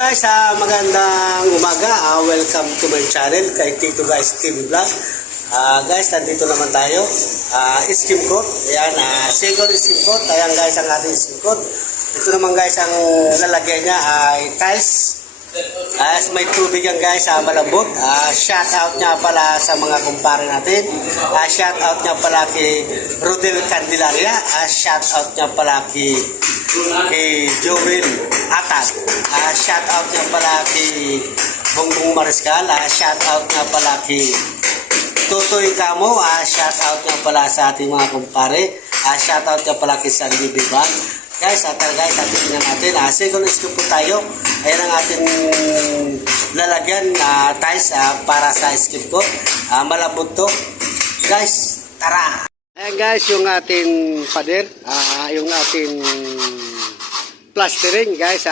Guys, magandang umaga. Welcome to my channel kay Tito Guys TV Vlog. Guys, nandito naman tayo. Skim coat. Ayan, second skim coat. Ayan guys, ang ating skim coat. Ito naman guys, ang lalagyan niya ay tiles. May tubig yan guys, malambot. Shout out niya pala sa mga kumpare natin. Shout out niya pala kay Rodel Candelaria. Shout out niya pala kay Joel Atat. Shout out niya pala kay Bongbong Mariscal. Shout out niya pala kay Totoy Camo. Shout out niya pala sa ating mga kumpare. Shout out niya pala kay Sandy Biban. Guys, tingnan natin. Second scoop po tayo. Ayan ang ating lalagyan tiles para sa skip ko. Malambot to. Guys, tara! Ayan guys, yung ating pader. Yung ating plastering guys.